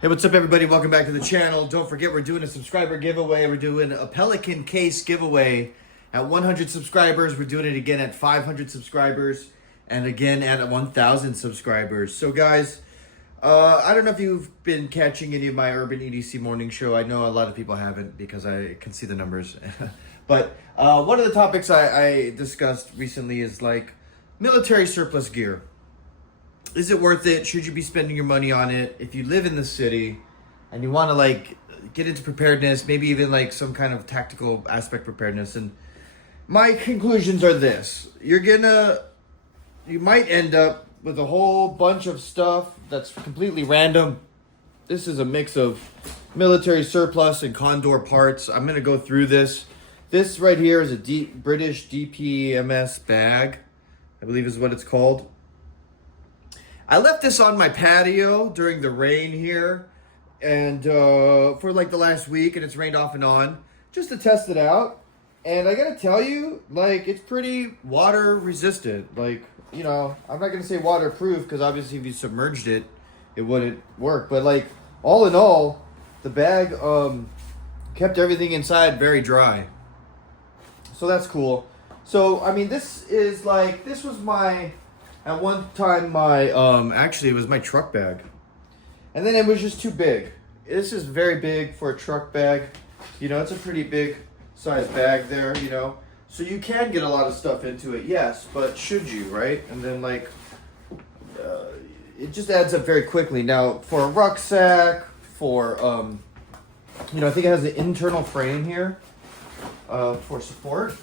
Hey, what's up, everybody? Welcome back to the channel. Don't forget, we're doing a subscriber giveaway. We're doing a Pelican case giveaway at 100 subscribers. We're doing it again at 500 subscribers and again at 1,000 subscribers. So, guys, I don't know if you've been catching any of my Urban EDC morning show. I know a lot of people haven't because I can see the numbers. But one of the topics I discussed recently is like military surplus gear. Is it worth it? Should you be spending your money on it? If you live in the city and you want to like get into preparedness, maybe even like some kind of tactical aspect preparedness. And my conclusions are this: you might end up with a whole bunch of stuff that's completely random. This is a mix of military surplus and Condor parts. I'm going to go through this. This right here is a British DPMS bag, I believe is what it's called. I left this on my patio during the rain here and for like the last week, and it's rained off and on just to test it out. And I gotta tell you, like, it's pretty water resistant. Like, you know, I'm not gonna say waterproof because obviously if you submerged it, it wouldn't work. But like, all in all, the bag kept everything inside very dry. So that's cool. So, I mean, this was my... At one time, actually, it was my truck bag. And then it was just too big. This is very big for a truck bag. You know, it's a pretty big size bag there, you know. So you can get a lot of stuff into it, yes, but should you, right? And then, like, it just adds up very quickly. Now, for a rucksack, for, you know, I think it has an internal frame here for support.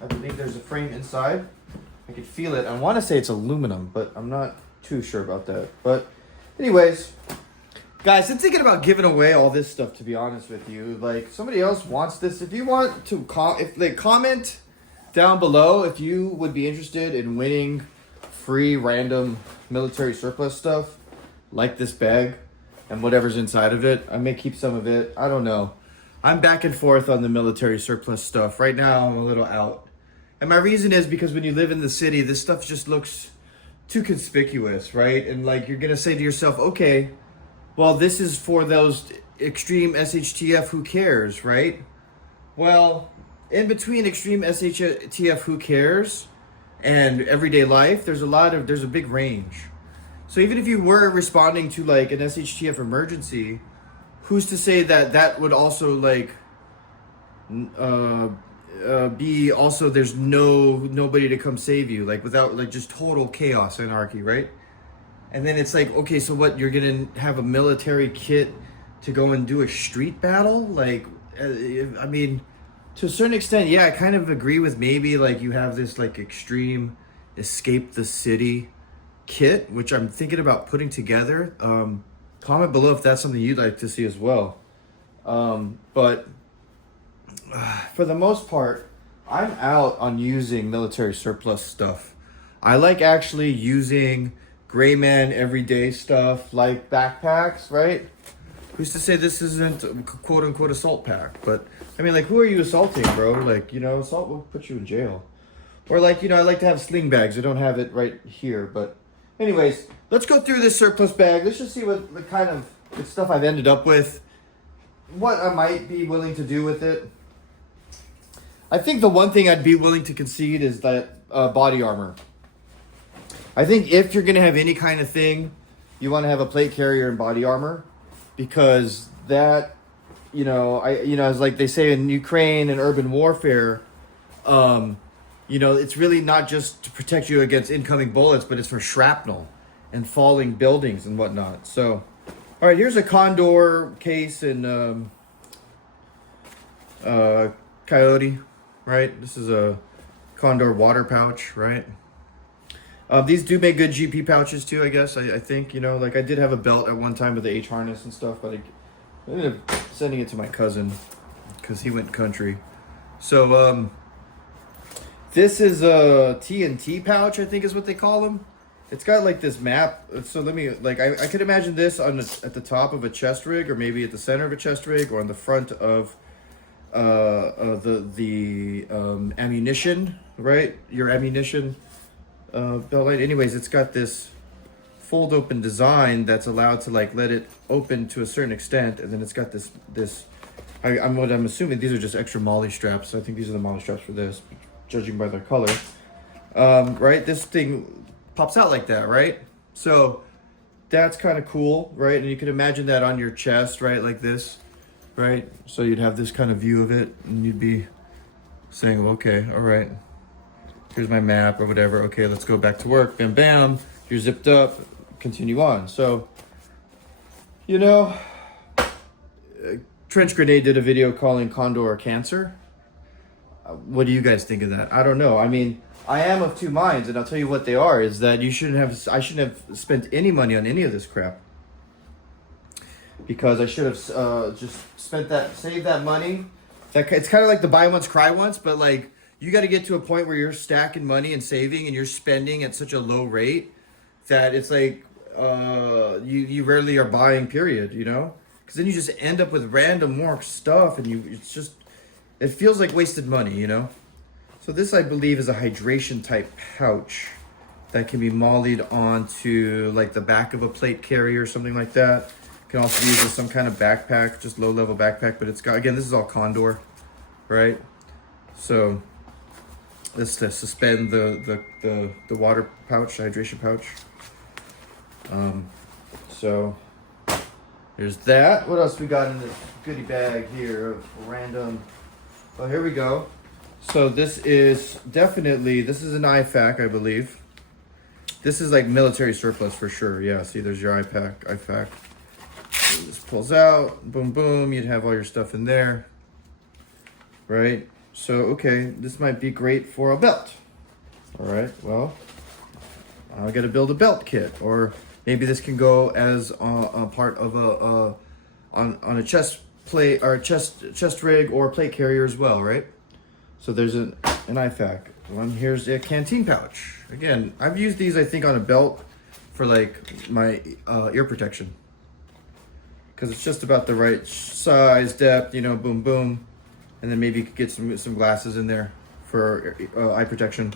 I believe there's a frame inside. I can feel it. I want to say it's aluminum, but I'm not too sure about that. But anyways, guys, I'm thinking about giving away all this stuff, to be honest with you. Like, somebody else wants this. If you want to comment down below if you would be interested in winning free random military surplus stuff like this bag and whatever's inside of it. I may keep some of it. I don't know. I'm back and forth on the military surplus stuff. Right now, I'm a little out. And my reason is because when you live in the city, this stuff just looks too conspicuous, right? And like, you're going to say to yourself, okay, well, this is for those extreme SHTF, who cares, right? Well, in between extreme SHTF, who cares, and everyday life, there's a big range. So even if you were responding to like an SHTF emergency, who's to say that that would also like, be also there's nobody to come save you, like without like just total chaos, anarchy, right? And then it's like, okay, so what, you're gonna have a military kit to go and do a street battle? Like, I mean, to a certain extent, yeah, I kind of agree with maybe like you have this like extreme escape the city kit, which I'm thinking about putting together. Comment below if that's something you'd like to see as well. But for the most part, I'm out on using military surplus stuff. I like actually using gray man everyday stuff like backpacks, right? Who's to say this isn't a quote unquote assault pack? But I mean, like, who are you assaulting, bro? Like, you know, assault will put you in jail. Or like, you know, I like to have sling bags. I don't have it right here, but anyways, let's go through this surplus bag. Let's just see what the kind of stuff I've ended up with, what I might be willing to do with it. I think the one thing I'd be willing to concede is that body armor. I think if you're going to have any kind of thing, you want to have a plate carrier and body armor, because that, you know, as like they say in Ukraine and urban warfare, you know, it's really not just to protect you against incoming bullets, but it's for shrapnel and falling buildings and whatnot. So, all right, here's a Condor case in Coyote. Right, this is a Condor water pouch, right? These do make good GP pouches too, I guess. I think, you know, like I did have a belt at one time with the H harness and stuff, but I ended up sending it to my cousin because he went country. So this is a TNT pouch, I think is what they call them. It's got like this map. So let me, like, I could imagine this on at the top of a chest rig, or maybe at the center of a chest rig, or on the front of the ammunition, right? Your ammunition belt line. Anyways, it's got this fold open design that's allowed to like let it open to a certain extent, and then it's got this I'm assuming these are just extra molly straps. I think these are the molly straps for this, judging by their color. Right, this thing pops out like that, right? So that's kind of cool, right? And you can imagine that on your chest, right, like this, right? So you'd have this kind of view of it, and you'd be saying, okay, all right, here's my map or whatever. Okay, let's go back to work. Bam, bam. You're zipped up. Continue on. So, you know, Trench Grenade did a video calling Condor a cancer. What do you guys think of that? I don't know. I mean, I am of two minds, and I'll tell you what they are. Is that I shouldn't have spent any money on any of this crap, because I should have just saved that money. It's kind of like the buy once, cry once, but like you got to get to a point where you're stacking money and saving, and you're spending at such a low rate that it's like you rarely are buying, period, you know? Because then you just end up with random more stuff, and it feels like wasted money, you know? So this, I believe, is a hydration type pouch that can be mollied onto like the back of a plate carrier or something like that. Can also be used as some kind of backpack, just low level backpack, but it's got, again, this is all Condor, right? So this to suspend the water pouch, hydration pouch. So there's that. What else we got in this goodie bag here of random? Oh, here we go. So this is an IFAK, I believe. This is like military surplus for sure. Yeah, see, there's your IFAK. So this pulls out, boom, boom. You'd have all your stuff in there, right? So, okay, this might be great for a belt. All right, well, I got to build a belt kit, or maybe this can go as a part of on a chest plate or chest rig or plate carrier as well, right? So there's an IFAK. Here's a canteen pouch. Again, I've used these, I think, on a belt for like my ear protection, because it's just about the right size, depth, you know, boom, boom. And then maybe you could get some glasses in there for eye protection.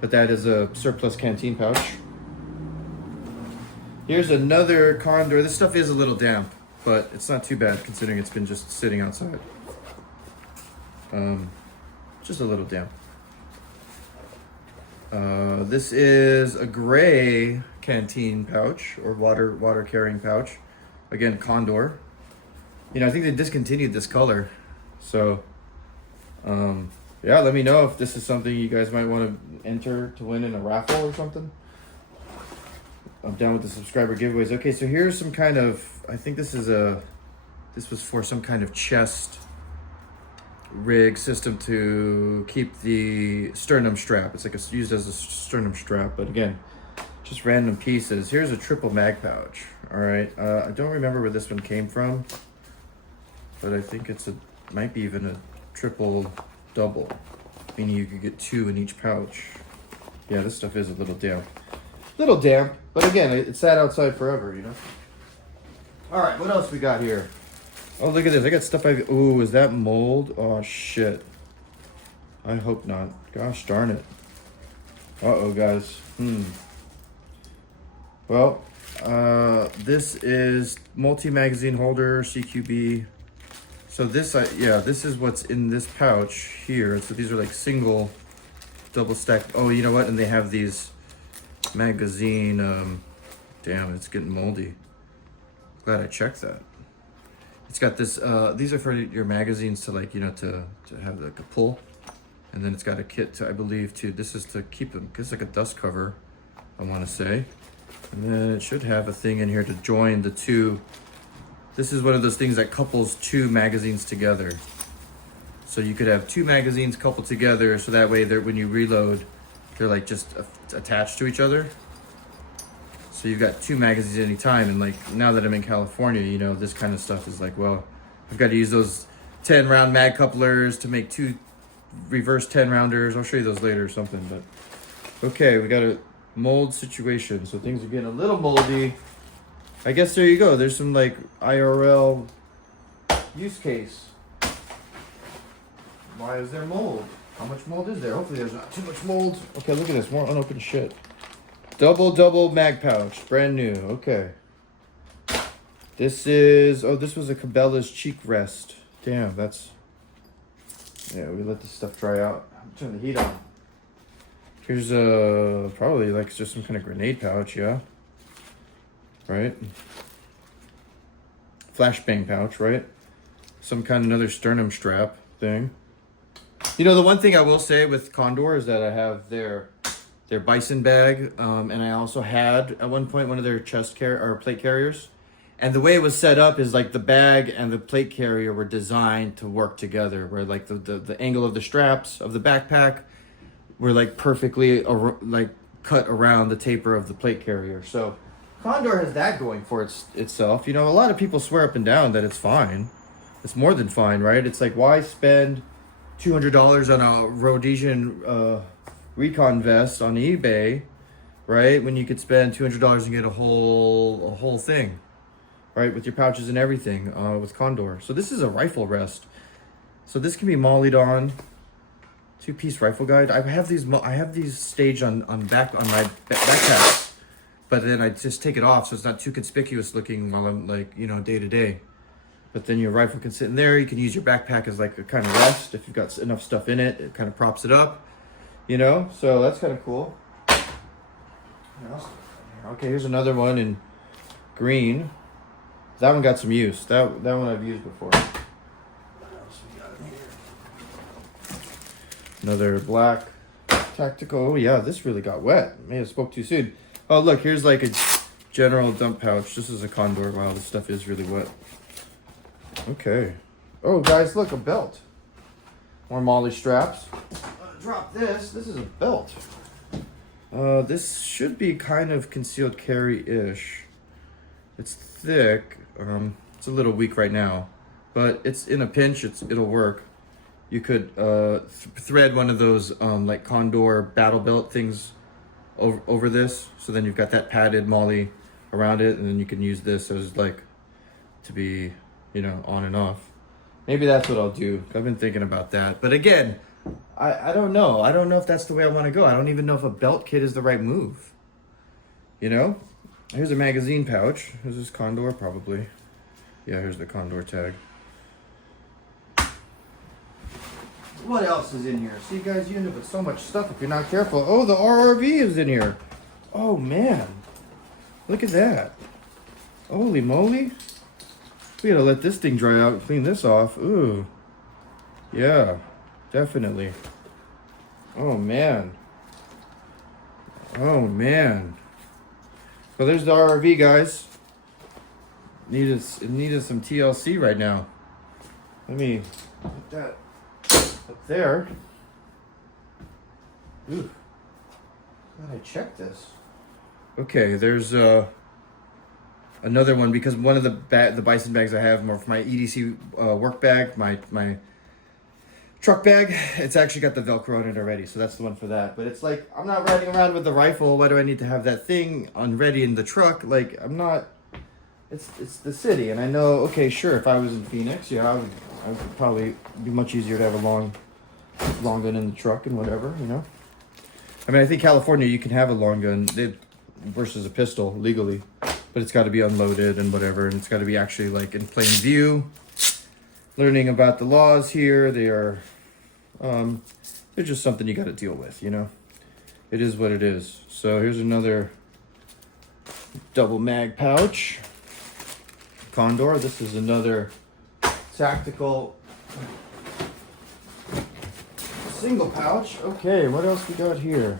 But that is a surplus canteen pouch. Here's another Condor. This stuff is a little damp, but it's not too bad considering it's been just sitting outside. Just a little damp. This is a gray canteen pouch or water carrying pouch. Again, Condor. You know, I think they discontinued this color. So, yeah, let me know if this is something you guys might want to enter to win in a raffle or something. I'm down with the subscriber giveaways. Okay, so here's some kind of, I think this was for some kind of chest rig system to keep the sternum strap. It's like it's used as a sternum strap, but again, just random pieces. Here's a triple mag pouch. All right, I don't remember where this one came from, but I think might be even a triple double, meaning you could get two in each pouch. Yeah, this stuff is a little damp. But again, it sat outside forever, you know? All right, what else we got here? Oh, look at this. I got stuff ooh, is that mold? Oh, shit. I hope not. Gosh darn it. Uh-oh, guys. Well, this is multi-magazine holder, CQB. So this is what's in this pouch here. So these are like single, double stacked. Oh, you know what? And they have these magazine, damn, it's getting moldy. Glad I checked that. It's got this, these are for your magazines to like, you know, to have like a pull. And then it's got a kit to, I believe, this is to keep them, it's like a dust cover, I want to say. And then it should have a thing in here to join the two. This is one of those things that couples two magazines together. So you could have two magazines coupled together, so that way when you reload, they're like just attached to each other. So you've got two magazines at any time, and like now that I'm in California, you know, this kind of stuff is like, well, I've got to use those 10 round mag couplers to make two reverse 10 rounders. I'll show you those later or something, but okay, we got a mold situation. So things are getting a little moldy. I guess there you go. There's some like IRL use case. Why is there mold? How much mold is there? Hopefully there's not too much mold. Okay, look at this, more unopened shit. Double mag pouch, brand new. Okay. This is, oh, this was a Cabela's cheek rest. Damn, that's, yeah, we let this stuff dry out. Turn the heat on. Here's probably like just some kind of grenade pouch, yeah. Right? Flashbang pouch, right? Some kind of another sternum strap thing. You know, the one thing I will say with Condor is that I have their bison bag, and I also had at one point one of their plate carriers. And the way it was set up is like the bag and the plate carrier were designed to work together, where like the angle of the straps of the backpack were like perfectly like cut around the taper of the plate carrier. So Condor has that going for itself. You know, a lot of people swear up and down that it's fine. It's more than fine, right? It's like, why spend $200 on a Rhodesian recon vest on eBay, right? When you could spend $200 and get a whole thing, right? With your pouches and everything, with Condor. So this is a rifle rest. So this can be mollied on. 2-piece rifle guide. I have these staged on my backpack, but then I just take it off so it's not too conspicuous looking while I'm like, you know, day to day. But then your rifle can sit in there. You can use your backpack as like a kind of rest if you've got enough stuff in it. It kind of props it up, you know. So that's kind of cool. Okay, here's another one in green. That one got some use. That one I've used before. Another black tactical. Oh yeah, this really got wet. May have spoke too soon. Oh look, here's like a general dump pouch. This is a Condor. Wow, this stuff is really wet. Okay. Oh guys, look, a belt. More molly straps. Drop this. This is a belt. This should be kind of concealed carry-ish. It's thick. It's a little weak right now, but it's in a pinch. It'll work. You could thread one of those like Condor battle belt things over this, so then you've got that padded molly around it, and then you can use this as like to be, you know, on and off. Maybe that's what I'll do. I've been thinking about that, but again, I don't know. I don't know if that's the way I want to go. I don't even know if a belt kit is the right move. You know, here's a magazine pouch. Is this Condor? Probably. Yeah, here's the Condor tag. What else is in here? See, guys, you end up with so much stuff if you're not careful. Oh, the RRV is in here. Oh, man. Look at that. Holy moly. We gotta let this thing dry out and clean this off. Ooh. Yeah, definitely. Oh, man. Oh, man. So there's the RRV, guys. It needed some TLC right now. Let me put that up there. Ooh. Glad I checked this. Okay, there's another one, because one of the bison bags I have more for my EDC work bag, my truck bag, it's actually got the Velcro on it already, so that's the one for that. But it's like, I'm not riding around with the rifle. Why do I need to have that thing on ready in the truck? Like, I'm not. It's the city, and I know. Okay, sure. If I was in Phoenix, yeah, I would probably be much easier to have a long gun in the truck and whatever, you know. I mean, I think California you can have a long gun versus a pistol legally, but it's got to be unloaded and whatever, and it's got to be actually like in plain view. Learning about the laws here, they're just something you got to deal with, you know. It is what it is. So here's another double mag pouch. Condor. This is another tactical single pouch. Okay, what else we got here?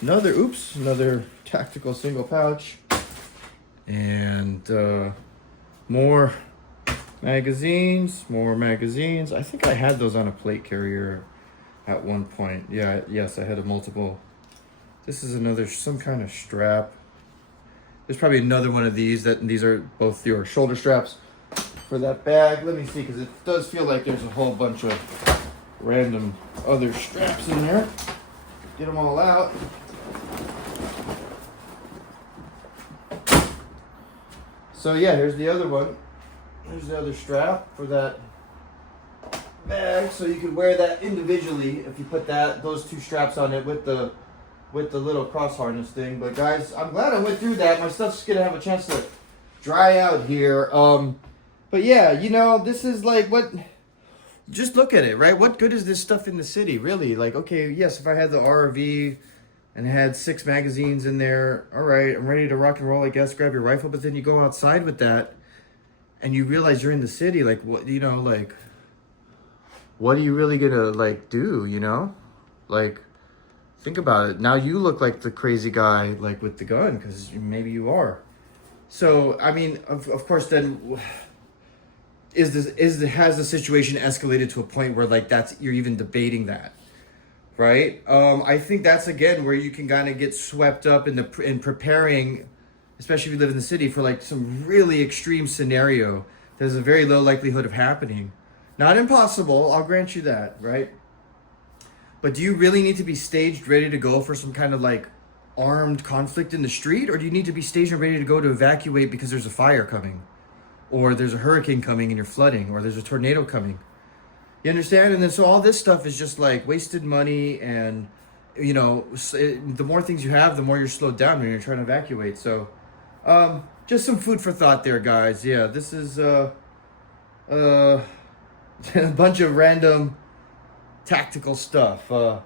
Another tactical single pouch. And more magazines. I think I had those on a plate carrier at one point. Yeah, yes, I had a multiple. This is some kind of strap. There's probably another one of these, these are both your shoulder straps for that bag. Let me see, because it does feel like there's a whole bunch of random other straps in here. Get them all out. So yeah, here's the other one. There's the other strap for that bag, so you can wear that individually if you put those two straps on it with the with the little cross harness thing. But guys, I'm glad I went through that. My stuff's gonna have a chance to dry out here. But yeah, you know, this is like what. Just look at it, right? What good is this stuff in the city, really? Like, okay, yes, if I had the RV and had 6 magazines in there, all right, I'm ready to rock and roll, I guess, grab your rifle. But then you go outside with that and you realize you're in the city. Like, what, you know, like, what are you really gonna, like, do, you know? Like, think about it. Now you look like the crazy guy, like, with the gun, because maybe you are. So, I mean, of course, then... has the situation escalated to a point where like you're even debating that, right? I think that's again where you can kind of get swept up in preparing, especially if you live in the city, for like some really extreme scenario. There's a very low likelihood of happening. Not impossible, I'll grant you that, right? But do you really need to be staged, ready to go for some kind of like armed conflict in the street, or do you need to be staged and ready to go to evacuate because there's a fire coming? Or there's a hurricane coming and you're flooding, or there's a tornado coming. You understand? And then so all this stuff is just like wasted money, and you know, the more things you have, the more you're slowed down when you're trying to evacuate. So just some food for thought there, guys. Yeah, this is a bunch of random tactical stuff. We'll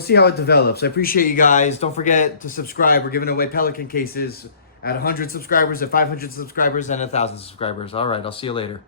see how it develops. I appreciate you guys. Don't forget to subscribe. We're giving away Pelican cases at 100 subscribers, at 500 subscribers, and 1,000 subscribers. All right, I'll see you later.